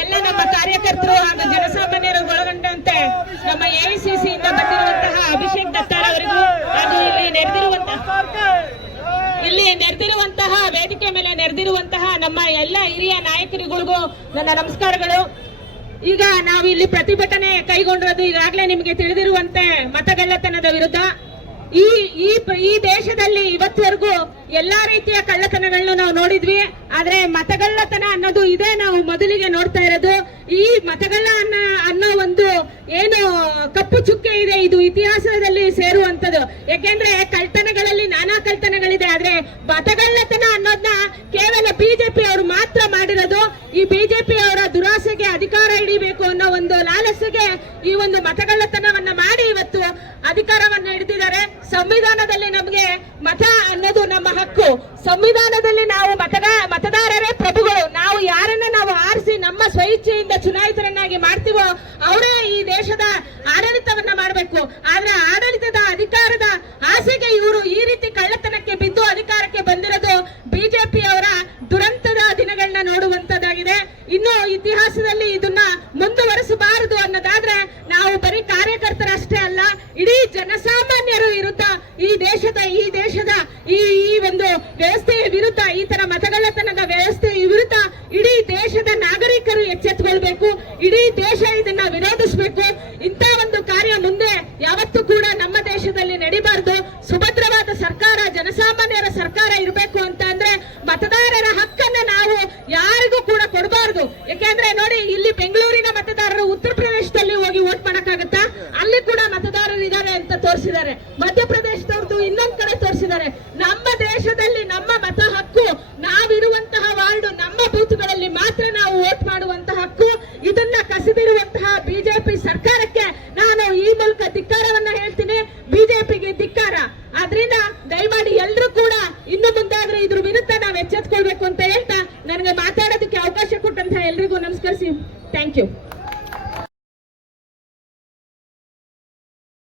ಎಲ್ಲ ನಮ್ಮ ಕಾರ್ಯಕರ್ತರು ಹಾಗೂ ಜನಸಾಮಾನ್ಯರು ಒಳಗೊಂಡಂತೆ ನಮ್ಮ ಎಐಸಿಸಿ ಇಂದ ಬಂದಿರುವಂತಹ ಅಭಿಷೇಕ್ ದತ್ತಾರ್ ಅವರಿಗೂ ಇಲ್ಲಿ ನೆರೆದಿರುವಂತಹ ವೇದಿಕೆ ಮೇಲೆ ನೆರೆದಿರುವಂತಹ ನಮ್ಮ ಎಲ್ಲ ಹಿರಿಯ ನಾಯಕರುಗಳಿಗೂ ನನ್ನ ನಮಸ್ಕಾರಗಳು. ಈಗ ನಾವು ಇಲ್ಲಿ ಪ್ರತಿಭಟನೆ ಕೈಗೊಂಡಿರೋದು ಈಗಾಗಲೇ ನಿಮಗೆ ತಿಳಿದಿರುವಂತೆ ಮತಗಳ್ಳತನದ ವಿರುದ್ಧ. ಈ ಈ ಈ ದೇಶದಲ್ಲಿ ಇವತ್ತವರೆಗೂ ಎಲ್ಲಾ ರೀತಿಯ ಕಳ್ಳತನಗಳನ್ನು ನಾವು ನೋಡಿದ್ವಿ. ಆದ್ರೆ ಮತಗಳ್ಳತನ ಅನ್ನೋದು ಇದೇ ನಾವು ಮೊದಲಿಗೆ ನೋಡ್ತಾ ಇರೋದು. ಈ ಮತಗಳ್ಳ ಅನ್ನ ಒಂದು ಏನು ಕಪ್ಪು ಚುಕ್ಕೆ ಇದೆ, ಇದು ಯಾಕೆಂದ್ರೆ ಕಳ್ತನಗಳಲ್ಲಿ ನಾನಾ ಕಳ್ತನಗಳಿದೆ, ಆದ್ರೆ ಬತಗಳ್ಳತನ ಅನ್ನೋದನ್ನ ಕೇವಲ ಬಿಜೆಪಿ ಅವರು ಮಾತ್ರ ಮಾಡಿರೋದು. ಈ ಬಿಜೆಪಿ ಅವರ ದುರಾಸೆಗೆ ಅಧಿಕಾರ ಹಿಡಿಬೇಕು ಅನ್ನೋ ಒಂದು ಲಾಲಸೆಗೆ ಈ ಒಂದು ಮತಗಳ್ಳತನವನ್ನ ಮಾಡಿ ಇವತ್ತು ಅಧಿಕಾರವನ್ನ ಹಿಡಿದಿದ್ದಾರೆ. ಸಂವಿಧಾನದಲ್ಲಿ ನಮಗೆ ಮತ ಅನ್ನೋದು ನಮ್ಮ ಹಕ್ಕು. ಸಂವಿಧಾನದಲ್ಲಿ ನಾವು ಮತದ, ಮತದಾರರೇ ಪ್ರಭುಗಳು. ನಾವು ಯಾರನ್ನ ನಾವು ಆರಿಸಿ ನಮ್ಮ ಸ್ವಇಚ್ಛೆಯಿಂದ ಚುನಾಯಿತರನ್ನಾಗಿ ಮಾಡ್ತೀವೋ, ಅವರೇ ಈ ದೇಶದ ನೋಡುವಂತದ್ದಾಗಿದೆ ಇನ್ನು ಇತಿಹಾಸದಲ್ಲಿ ಇದನ್ನ ಮುಂದುವರೆಸಬಾರದು ಅನ್ನೋದಾದ್ರೆ ನಾವು ಬರೀ ಕಾರ್ಯಕರ್ತರಷ್ಟೇ ಅಲ್ಲ, ಇಡೀ ಜನಸಾಮಾನ್ಯರು ವಿರುದ್ಧ ಈ ದೇಶದ ಈ ದೇಶದ, ಈ ಈ ಒಂದು ವ್ಯವಸ್ಥೆಯ ವಿರುದ್ಧ, ಈ ತರ ಮತಗಳತನದ ವ್ಯವಸ್ಥೆಯ ವಿರುದ್ಧ ಇಡೀ ದೇಶದ ನಾಗರಿಕರು ಎಚ್ಚೆತ್ತುಕೊಳ್ಬೇಕು, ಇಡೀ ದೇಶ ಇದನ್ನ ವಿರೋಧಿಸಬೇಕು. ಇಂಥ ಒಂದು ಕಾರ್ಯ ಮುಂದೆ ಯಾವತ್ತೂ ಕೂಡ ನಮ್ಮ ದೇಶದಲ್ಲಿ ನಡಿಬಾರದು. ಸುಭದ್ರವಾದ ಸರ್ಕಾರ, ಜನಸಾಮಾನ್ಯರ ಸರ್ಕಾರ ಇರಬೇಕು ಅಂತ ಅಂದ್ರೆ ಮತದಾರರ ಹಕ್ಕನ್ನ ನಾವು ಯಾರಿಗೂ ಕೂಡ ಕೊಡಬಾರದು ಯಾಕೆಂದ್ರೆ ನೋಡಿ, ಇಲ್ಲಿ ಬೆಂಗಳೂರಿನ ಮತದಾರರು ಉತ್ತರ ಪ್ರದೇಶದಲ್ಲಿ ಹೋಗಿ ವೋಟ್ ಮಾಡಕ್ಕಾಗತ್ತಾ? ಅಲ್ಲಿ ಕೂಡ ಮತದಾರರು ಇದ್ದಾರೆ ಅಂತ ತೋರಿಸಿದ್ದಾರೆ. ಮಧ್ಯಪ್ರದೇಶದವ್ರದ್ದು ಇನ್ನೊಂದ್ ಕಡೆ ತೋರಿಸಿದ್ದಾರೆ. ನಮ್ಮ ದೇಶದಲ್ಲಿ ನಮ್ಮ ಮತ ಹಕ್ಕು, ನಾವಿರುವಂತಹ ವಾರ್ಡ್, ನಮ್ಮ ಬೂತ್ಗಳಲ್ಲಿ ಮಾತ್ರ ನಾವು ವೋಟ್ ಮಾಡುವಂತಹ ಹಕ್ಕು. ಇದನ್ನ ಕಸಿದಿರುವಂತಹ ಬಿಜೆಪಿ ಸರ್ಕಾರಕ್ಕೆ ನಾನು ಈ ಮೂಲಕ ಧಿಕ್ಕಾರವನ್ನ ಹೇಳ್ತೀನಿ. ಬಿಜೆಪಿಗೆ ಧಿಕ್ಕಾರ. ಆದ್ರಿಂದ ದಯಮಾಡಿ ಎಲ್ರೂ ಕೂಡ ಇನ್ನು ಮುಂದಾದ್ರೆ ಇದ್ರ ವಿರುದ್ಧ ನಾವು ಎಚ್ಚೆತ್ಕೊಳ್ಬೇಕು ಅಂತ ಹೇಳ್ತಾ